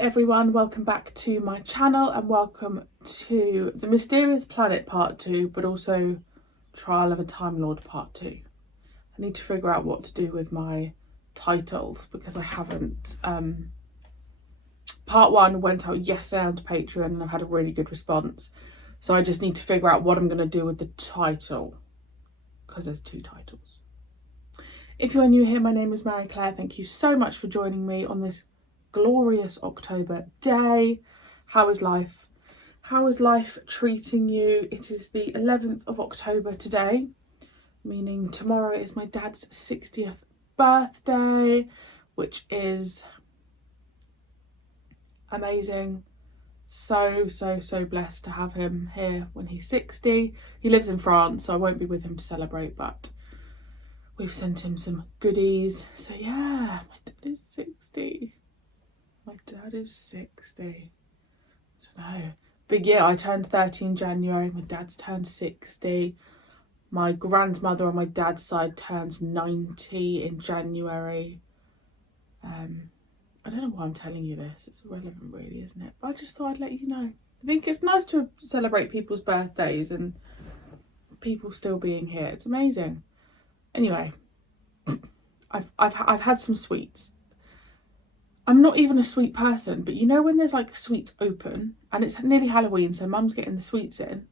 everyone, welcome back to my channel and welcome to the Mysterious Planet part 2, but also Trial of a Time Lord part 2. I need to figure out what to do with my titles because I haven't. Part 1 went out yesterday onto Patreon and I've had a really good response. So I just need to figure out what I'm going to do with the title because there's 2 titles. If you are new here, my name is Marie-Clare. Thank you so much for joining me on this glorious October day. How is life? How is life treating you? It is the 11th of October today, meaning tomorrow is my dad's 60th birthday, which is amazing. So blessed to have him here when he's 60. He lives in France, so I won't be with him to celebrate, but we've sent him some goodies. So yeah, my dad is 60. My dad is 60. I don't know. Big year. I turned 30 in January. My dad's turned 60. My grandmother on my dad's side turns 90 in January. I don't know why I'm telling you this. It's irrelevant really, isn't it? But I just thought I'd let you know. I think it's nice to celebrate people's birthdays and people still being here. It's amazing. Anyway, I've had some sweets. I'm not even a sweet person, but you know when there's like sweets open and it's nearly Halloween, so mum's getting the sweets in.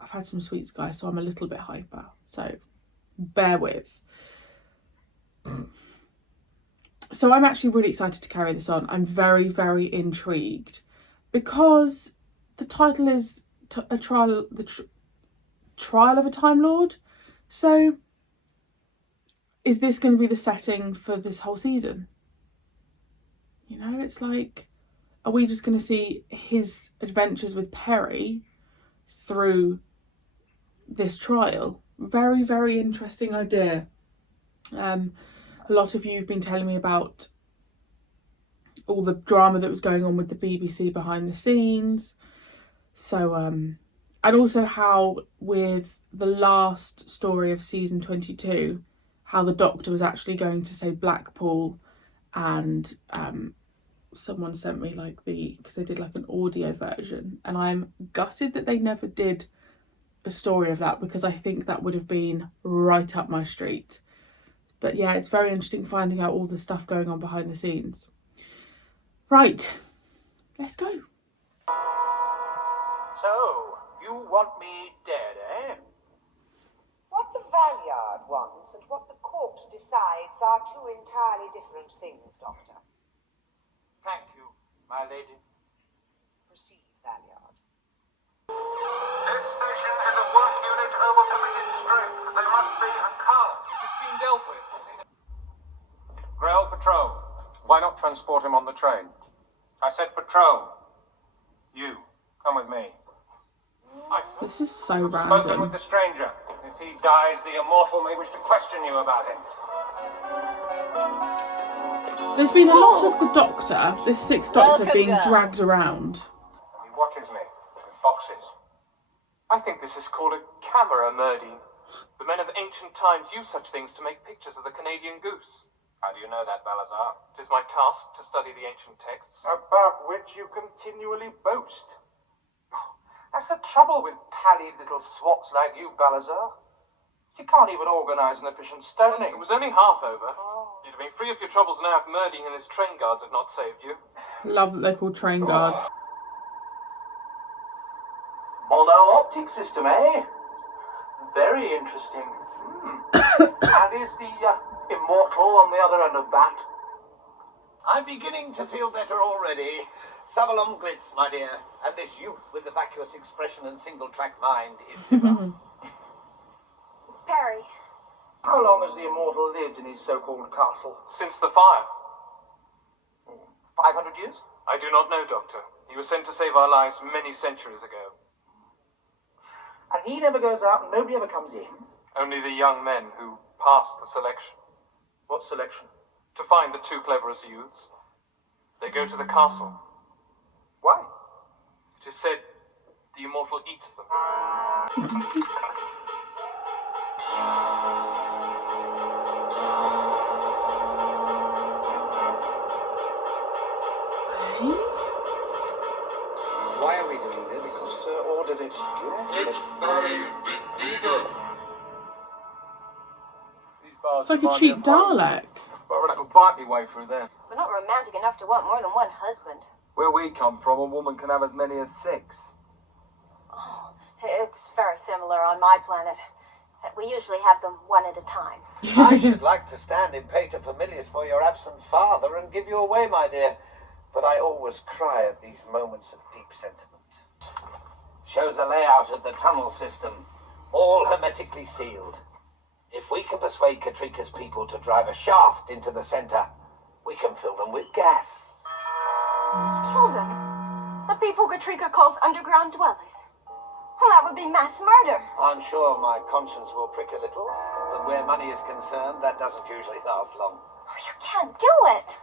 I've had some sweets, guys, so I'm a little bit hyper. So bear with. So I'm actually really excited to carry this on. I'm very, very intrigued because the title is Trial of a Time Lord. So is this going to be the setting for this whole season? You know, it's like, are we just going to see his adventures with Perry through this trial? Very, very interesting idea. A lot of you have been telling me about all the drama that was going on with the BBC behind the scenes. So, and also how with the last story of season 22, how the Doctor was actually going to say Blackpool, and someone sent me like because they did like an audio version, and I'm gutted that they never did a story of that because I think that would have been right up my street. But yeah, it's very interesting finding out all the stuff going on behind the scenes. Right, let's go. So, you want me dead, eh? What the Valeyard wants and what the court decides are 2 entirely different things, Doctor. Thank you, my lady. Proceed, Valeyard. This station is a work unit overcommitted strength. They must be calm. It has been dealt with. Grell, patrol. Why not transport him on the train? I said patrol. You, come with me. This is so Spoken random. with the stranger. If he dies, the immortal may wish to question you about him. There's been a lot of the Doctor, this 6th Doctor, being dragged around. He watches me with boxes. I think this is called a camera, Murdine. The men of ancient times used such things to make pictures of the Canadian goose. How do you know that, Balazar? It is my task to study the ancient texts. About which you continually boast. That's the trouble with pallid little swats like you, Balazar. You can't even organise an efficient stoning. It was only half over. You'd have been free of your troubles now if Murdine and his train guards had not saved you. Love that they're called train guards. Mono-optic system, eh? Very interesting. And is the immortal on the other end of that? I'm beginning to feel better already. Savalon glitz, my dear. And this youth with the vacuous expression and single-track mind is divine. Perry. How long has the immortal lived in his so-called castle? Since the fire. 500 years? I do not know, Doctor. He was sent to save our lives many centuries ago. And he never goes out and nobody ever comes in? Only the young men who passed the selection. What selection? To find the 2 cleverest youths. They go to the castle. Why? It is said the immortal eats them. Why are we doing this? Because Sir ordered it. Yes, It may be needed. These bars It's like a remind me cheap of home. Dalek. But I could bite me way through there. We're not romantic enough to want more than one husband. Where we come from, a woman can have as many as 6. Oh, it's very similar on my planet. Except we usually have them one at a time. I should like to stand in paterfamilias for your absent father and give you away, my dear. But I always cry at these moments of deep sentiment. Shows a layout of the tunnel system, all hermetically sealed. If we can persuade Katrika's people to drive a shaft into the center, we can fill them with gas. Kill them? The people Katrika calls underground dwellers? Well, that would be mass murder. I'm sure my conscience will prick a little, but where money is concerned, that doesn't usually last long. Oh, you can't do it.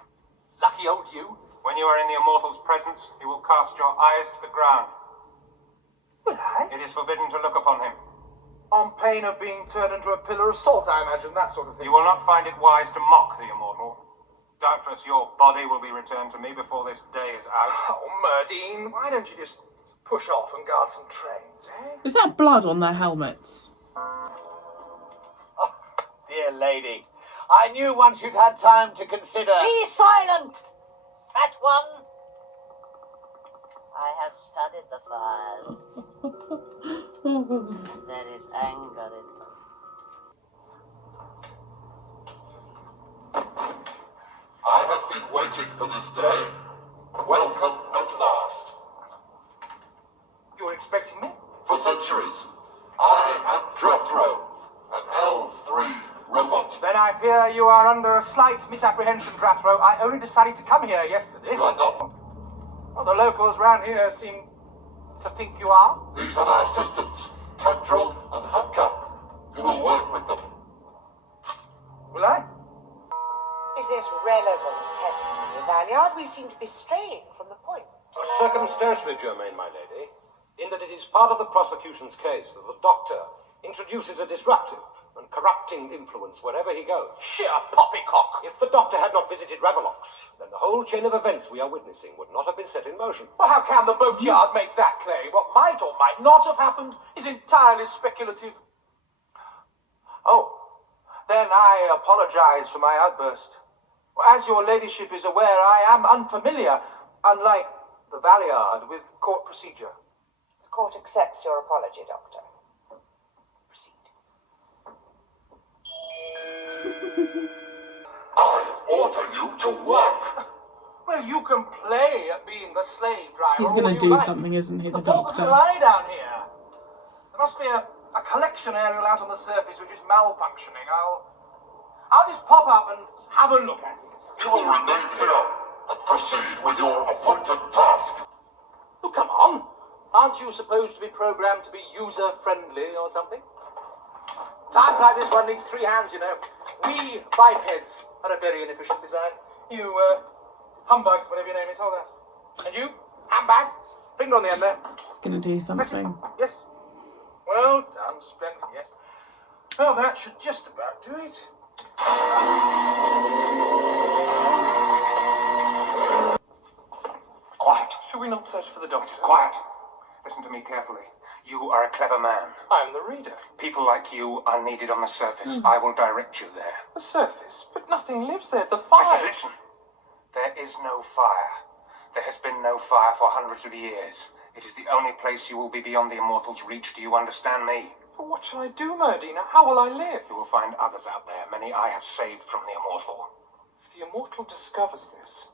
Lucky old you. When you are in the Immortal's presence, you will cast your eyes to the ground. Will I? It is forbidden to look upon him. On pain of being turned into a pillar of salt, I imagine, that sort of thing. You will not find it wise to mock the Immortal. Doubtless your body will be returned to me before this day is out. Oh, Murdine, why don't you just push off and guard some trains, eh? Is that blood on their helmets? Oh, dear lady, I knew once you'd had time to consider. Be silent, fat one. I have studied the fires. There is anger in them. I have been waiting for this day. Welcome at last. You're expecting me? For centuries, I am Jethro, an L3 robot. Then I fear you are under a slight misapprehension, Drathro. I only decided to come here yesterday. You are not. Well, the locals round here seem to think you are. These are my assistants, Tendril and Hubcap. You will work with them. Will I? Is this relevant testimony, Valiard? We seem to be straying from the point. Circumstantially, Germaine, my lady, in that it is part of the prosecution's case that the Doctor introduces a disruptive and corrupting influence wherever he goes. Sheer poppycock! If the Doctor had not visited Revelox, then the whole chain of events we are witnessing would not have been set in motion. Well, how can the boatyard make that claim? What might or might not have happened is entirely speculative. Oh, then I apologize for my outburst. Well, as your ladyship is aware, I am unfamiliar, unlike the Valiard, with court procedure. The court accepts your apology, Doctor. Proceed. I order you to work. Well, you can play at being the slave driver. He's all going you to do like. something, isn't he, the The porpoise Doctor? will lie down here. There must be a collection aerial out on the surface which is malfunctioning. I'll just pop up and have a look at it. You will remain here and proceed with your appointed task. Oh, come on. Aren't you supposed to be programmed to be user-friendly or something? Times like this one needs 3 hands, you know. We bipeds are a very inefficient design. You, humbug, whatever your name is, hold on. And you, handbag, finger on the end there. He's going to do something. Yes. Well done, splendid, yes. Well, that should just about do it. Quiet. Should we not search for the Doctor? Quiet. Listen to me carefully. You are a clever man. I am the reader. People like you are needed on the surface. I will direct you there. The surface, but nothing lives there. The I fire. said, listen. There is no fire. There has been no fire for hundreds of years. It is the only place you will be beyond the Immortal's reach. Do you understand me? But what shall I do, Murdina? How will I live? You will find others out there. Many I have saved from the Immortal. If the Immortal discovers this...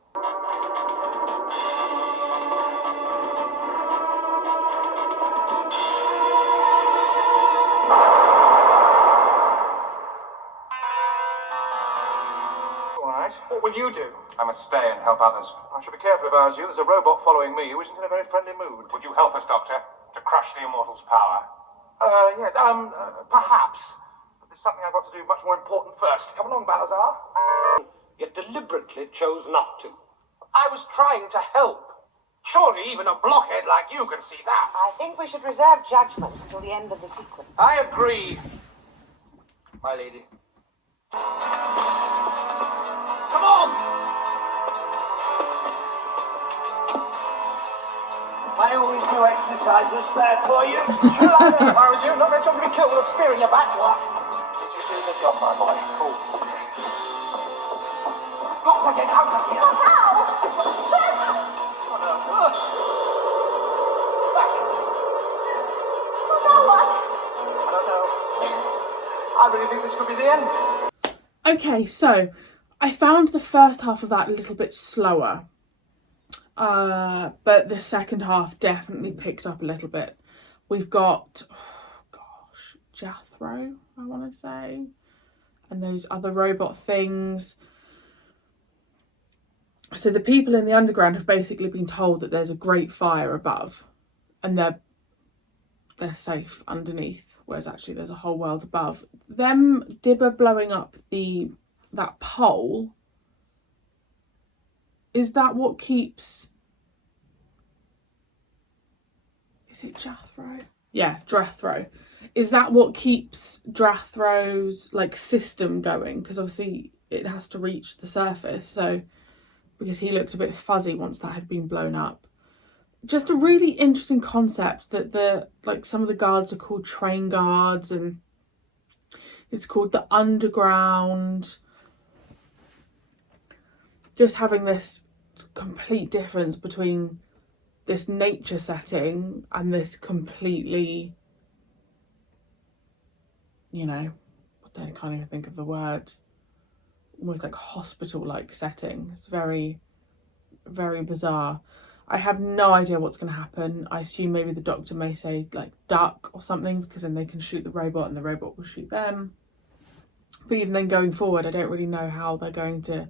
What will you do? I must stay and help others. I should be careful if I was you. There's a robot following me who isn't in a very friendly mood. Would you help us, Doctor, to crush the Immortal's power? Yes, perhaps. But there's something I've got to do much more important first. Come along, Balazar. Yet deliberately chose not to. I was trying to help. Surely even a blockhead like you can see that. I think we should reserve judgment until the end of the sequence. I agree, my lady. Come on! I always knew exercise was bad for you. Sure, I know if I was you. Not necessarily to be killed with a spear in your back. What? Did you do the job, my boy? Of course. Got to get out of here. I don't know. I really think this could be the end. Okay, so I found the first half of that a little bit slower. But the second half definitely picked up a little bit. We've got, Jethro, I want to say, and those other robot things. So the people in the underground have basically been told that there's a great fire above, and they're safe underneath, whereas actually there's a whole world above. Them Dibber blowing up that pole, is that what keeps... Is it Jethro? Yeah, Jethro. Is that what keeps Jethro's system going? Because obviously it has to reach the surface. So because he looked a bit fuzzy once that had been blown up. Just a really interesting concept that some of the guards are called train guards, and it's called the underground. Just having this complete difference between this nature setting and this completely, I can't even think of the word, almost like hospital-like setting. It's very, very bizarre. I have no idea what's going to happen. I assume maybe the doctor may say duck or something, because then they can shoot the robot and the robot will shoot them. But even then going forward, I don't really know how they're going to,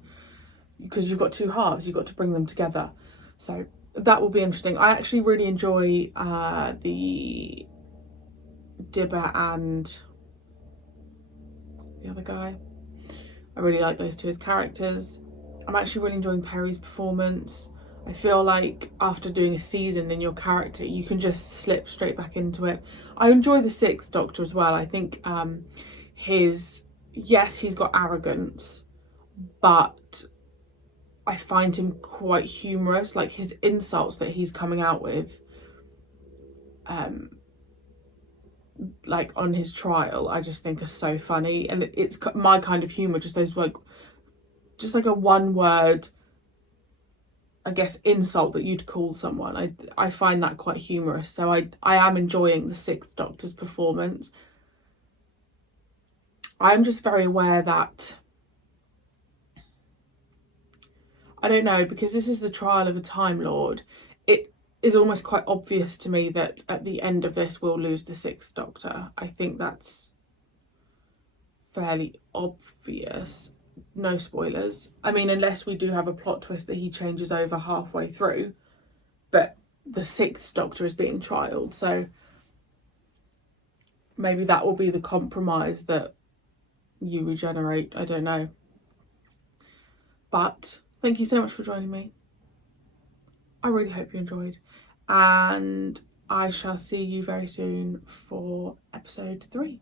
because you've got two halves, you've got to bring them together. So that will be interesting. I actually really enjoy the Dibber and the other guy. I really like those two as characters. I'm actually really enjoying Perry's performance. I feel like after doing a season in your character, you can just slip straight back into it. I enjoy the Sixth Doctor as well. I think he's got arrogance, but I find him quite humorous. Like his insults that he's coming out with, on his trial, I just think are so funny, and it's my kind of humor. Just those just a one word, I guess, insult that you'd call someone. I find that quite humorous. So I am enjoying the Sixth Doctor's performance. I'm just very aware that, I don't know, because this is the trial of a Time Lord, it is almost quite obvious to me that at the end of this we'll lose the Sixth Doctor. I think that's fairly obvious. No spoilers. I mean, unless we do have a plot twist that he changes over halfway through. But the Sixth Doctor is being trialled, so maybe that will be the compromise, that you regenerate. I don't know. But thank you so much for joining me. I really hope you enjoyed. And I shall see you very soon for episode 3.